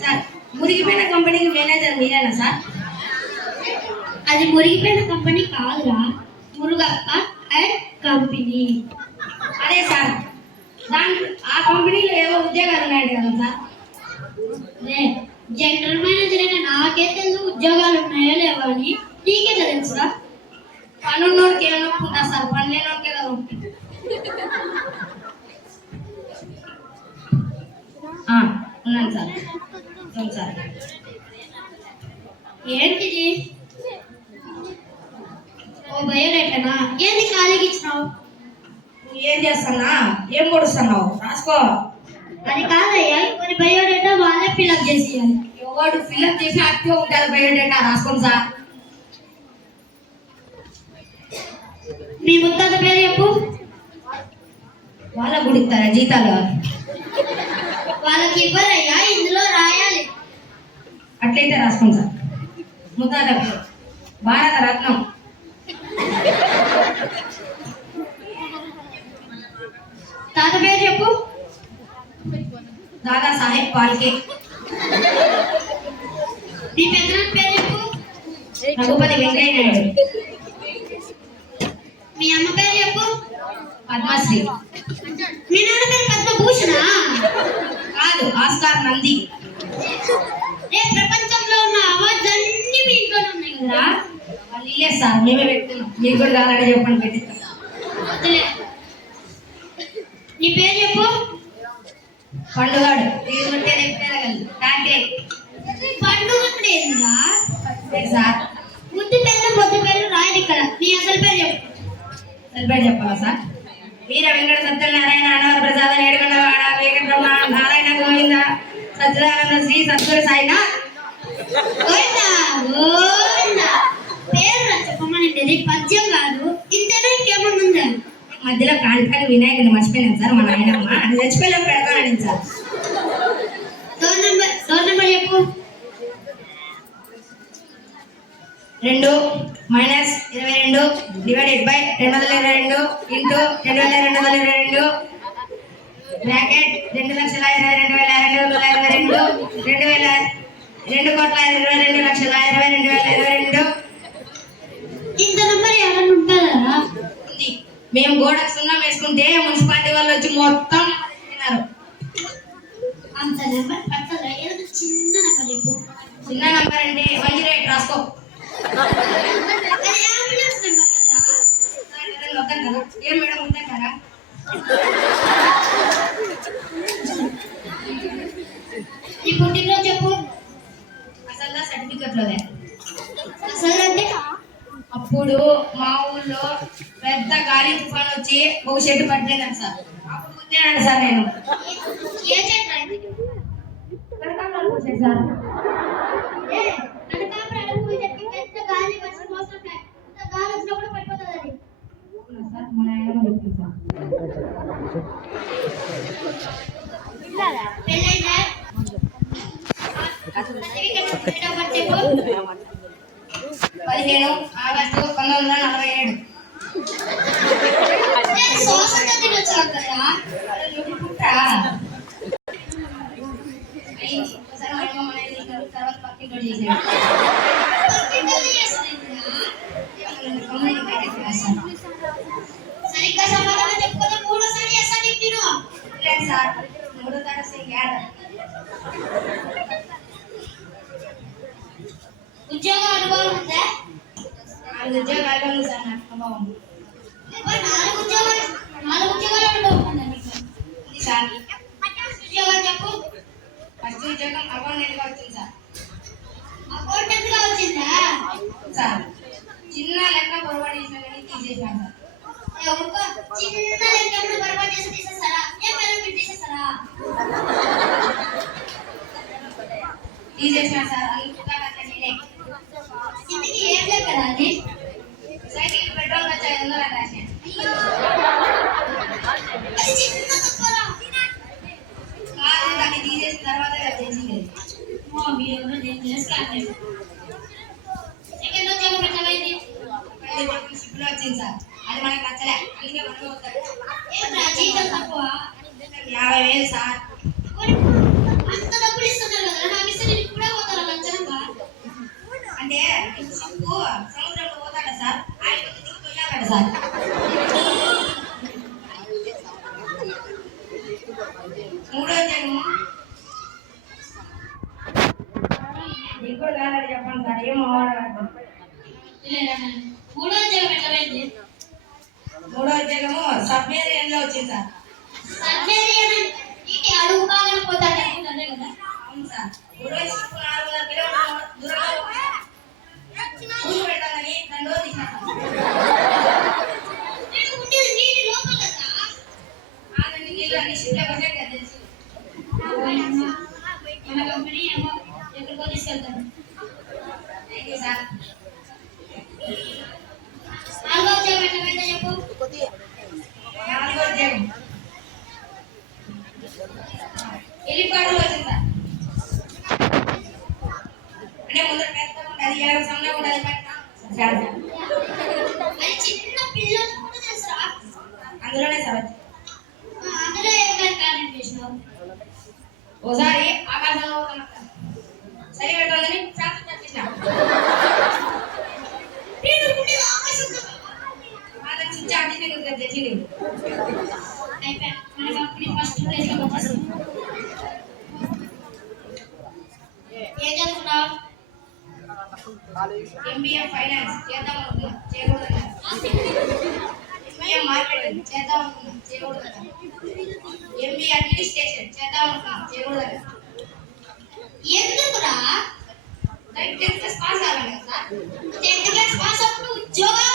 Sir మురిగిపోయిన కంపెనీకి manager మీరేనా sir? అది మురిగిపోయిన కంపెనీ కాదురా, మురుగప్ప అండ్ కంపెనీ. అదే సార్, ఆ కంపెనీలో ఏవో ఉద్యోగాలు ఉన్నాయి కదా సార్? జనరల్ మేనేజర్ అయినా నాకే తెలుసు ఉద్యోగాలు ఉన్నాయో లేవో అని, నీకే తెలుసురా? పనున్నోడికి ఏమో నొప్పుంటా సార్, పని లేనోడికే కదా ఉంటుంది. ఉన్నాను సార్. అవును సార్. ఏంటిది? ఓ బయోడేటానా? ఏంది ఖాళీకి ఇచ్చినావు? ఏం చేస్తున్నా? ఏం పొడుస్తున్నావు? రాసుకో. అది కాదయ్యా, మరి బయోడేటా వాళ్ళే ఫిల్అప్ చేసి ఎవడు ఫిల్అప్ చేసి యాక్టివ్ ఉంటారు బయోడేటా రాసుకోండి సార్. మీ ముత్తాత పేరు చెప్పు. వాళ్ళ గుడిస్తారా జీతాలు? వాళ్ళకి ఇవ్వరయ్యా, ఇందులో రాయాలి. అట్లయితే రాసుకోండి సార్. ముత్తాత పేరు భారత రత్నం. తాత పేరు చెప్పు. దాదా సాహెబ్ పాల్కే. నీ పెద్దనాన్న పేరు చెప్పు. రఘుపతి వెంకయ్య నాయుడు. మీ అమ్మ పేరు చెప్పు. పద్మశ్రీ. మీ నాన్న పేరు పద్మభూషణ? కాదు, ఆస్కార్ నంది. ప్రపంచంలో ఉన్న అవార్డ్స్ అన్ని మీ ఇంట్లోనే ఉన్నాయి కదా? వాళ్ళు ఇల్లే సార్, మేమే పెట్టుకున్నాం. మీకు కూడా కావాలంటే చెప్పండి పెట్టిస్తాం. నీ పేరు చెప్పు. పండుగాడు. పండుగ ఏందిరా సార్? ముద్దు పేరు పొద్దు పేరు రాయడు ఇక్కడ. నీ అసలు పేరు చెప్పు. అసలు పేరు చెప్పాలా సార్? వీర వెంకట సత్యనారాయణ అనవర ప్రసాద ఏడుకొండవాడ వెంకటరమణ నారాయణ గోవింద సచ్చిదానంద శ్రీ సద్గురు సాయినాథ్. పేరు చెప్పమనండి, పద్యం కాదు. ఇంతనే ఇంకేమన్నా మధ్యలో కాంటాకి వినాయకుడిని మర్చిపోయినాను సార్. మా నాయనమ్మ అది చచ్చిపోయేలా పెడతానని సార్. డోర్ నెంబర్ చెప్పు. 2 - 22 డివైడెడ్ బై 222 ఇంటూ 2222 బ్రాకెట్ 2,22,222 2,22,22,22,22. ఇంత నెంబర్ ఎవరైనా ఉంటారా? మేము గోడకు సున్నం వేసుకుంటే మున్సిపాలిటీ వాళ్ళు వచ్చి మొత్తం తిన్నారు. అంత నెంబర్ పట్టదా? ఏదో చిన్న నెంబర్ చెప్పు. చిన్న నెంబర్ అంటే 108 రాసుకో. అంబులెన్స్ నెంబర్ కదా? వద్దాం కదా. ఏం మేడం వద్దాం కదా? నీ పుట్టినరోజు చెప్పు. అసలు సర్టిఫికెట్లోనే. అసలు అంటే అప్పుడు మా ఊళ్ళో పెద్ద గాలి తుఫాన్ వచ్చి ఒక చెట్టు పట్టినాను సార్. అప్పుడు పుట్టినాను సార్ నేను. ఏ చెట్టు అయితే సార్ పెద్ద గాలి వర్షం వస్తుంటాయి. గాలి వచ్చినప్పుడు పడిపోతుంది అది. సార్ మా నాయన చెప్పింది సార్. పెళ్ళైందా? 15 ఆగస్టు 1947. స్వాతంత్ర దినోత్సవం కదా? తర్వాత పక్కింటి చేశాడు. సరిగ్గా సమాధానం చెప్పుకోతే మూడోసారి చేస్తాను నేను. లేదు సార్, మూడోసారి ఉద్యోగ అనుభవం ఉందా? 4 ఉద్యోగాలు ఉంది సార్ నాకు అనుభవం. 4 ఉద్యోగాలు అనుభవం ఉందా నీకు? ఉంది సార్. ఉద్యోగం చెప్పు. ఫస్ట్ ఉద్యోగం అకౌంటెంట్గా వచ్చింది సార్. అకౌంటెంట్ గా వచ్చిందా? సార్ చిన్న లెక్క పొరపాటు చేసిన కానీ తీసేసాను సార్. ఎవరికో చిన్న లెక్క పొరపాటు చేసి తీసేస్తారా? ఏం పేరు తీసేస్తారా? తీసేసిన సార్. అందుకు నేనే ఇంటికి ఏం లెక్క రాని? సైకిల్ పెట్రోల్ ఖర్చు 500 రాశాను. అది చిన్న తప్పరా? కాదు, దాన్ని తీసేసిన తర్వాత తెలిసింది. మీరు సెకండ్ ఉద్యోగం పెట్టమైంది. షిప్లో వచ్చింది సార్. అది మనకి నచ్చలే, అందుకే మనం వస్తాడు. ఏం జీతం తక్కువ? 50,000 సార్. సార్. మూడో ఉద్యోగము ఇప్పుడు కాదు చెప్పండి సార్. ఏమో మూడో ఉద్యోగం ఎట్లా పోయింది? మూడో ఉద్యోగము సబ్మెరీన్ లో వచ్చింది సార్. సర్వేరియన్ నీటి అడుగు భాగం పోతాడు అదే కదా. అవును సార్. ఉరేసుకు 400 కిలోమీటర్ల దూరంలో ఊరు పెట్టాలని దాన్ని తీసేస్తాం. నేను ఉండేది నీటి లోపల కదా. ఆనంది నీళ్ళు అన్ని షిప్లో వచ్చాక తెలుసు. మన కంపెనీ ఏమో ఎక్కడికో తీసుకెళ్తాడు. Thank you sir. నాలుగో ఉద్యోగం ఎట్లా పోయిందో చెప్పు. నాలుగో ఉద్యోగం హెలికాప్టర్ వచ్చింది సార్. అంటే ముందర పెద్ద ఉంటుంది, ఏడు సన్నగా ఉంటుంది, అది చిన్న పిల్లలు కూడా తెలుసురా. అందులోనే సార్ వచ్చింది. అందులో ఏమైనా కారణం చేసినావు? ఓసారి ఆకాశంలో సరి పెట్టాలని శాస్త్రం చేసిన నేను ఉండేది ఆకాశంలో. వాళ్ళని స్విచ్ ఆఫ్ చేసి నీకు తెచ్చింది. అయిపోయా, మన కంపెనీ ఫస్ట్ ప్లేస్ లో వచ్చేసింది. ఏం చదువుకున్నావు? ఎంబీఏ ఫైనాన్స్ చేద్దాం అనుకున్నా, చేయకూడదు. ఎంబీఏ మార్కెటింగ్ చేద్దాం అనుకున్నా, చేయకూడదు. ఎంబీఏ అడ్మినిస్ట్రేషన్ చేద్దాం అనుకున్నా, చేయకూడదు. ఎందుకురా? 10th క్లాస్ పాస్ అవ్వాలి కదా సార్. 10th క్లాస్ పాస్ అప్పుడు ఉద్యోగం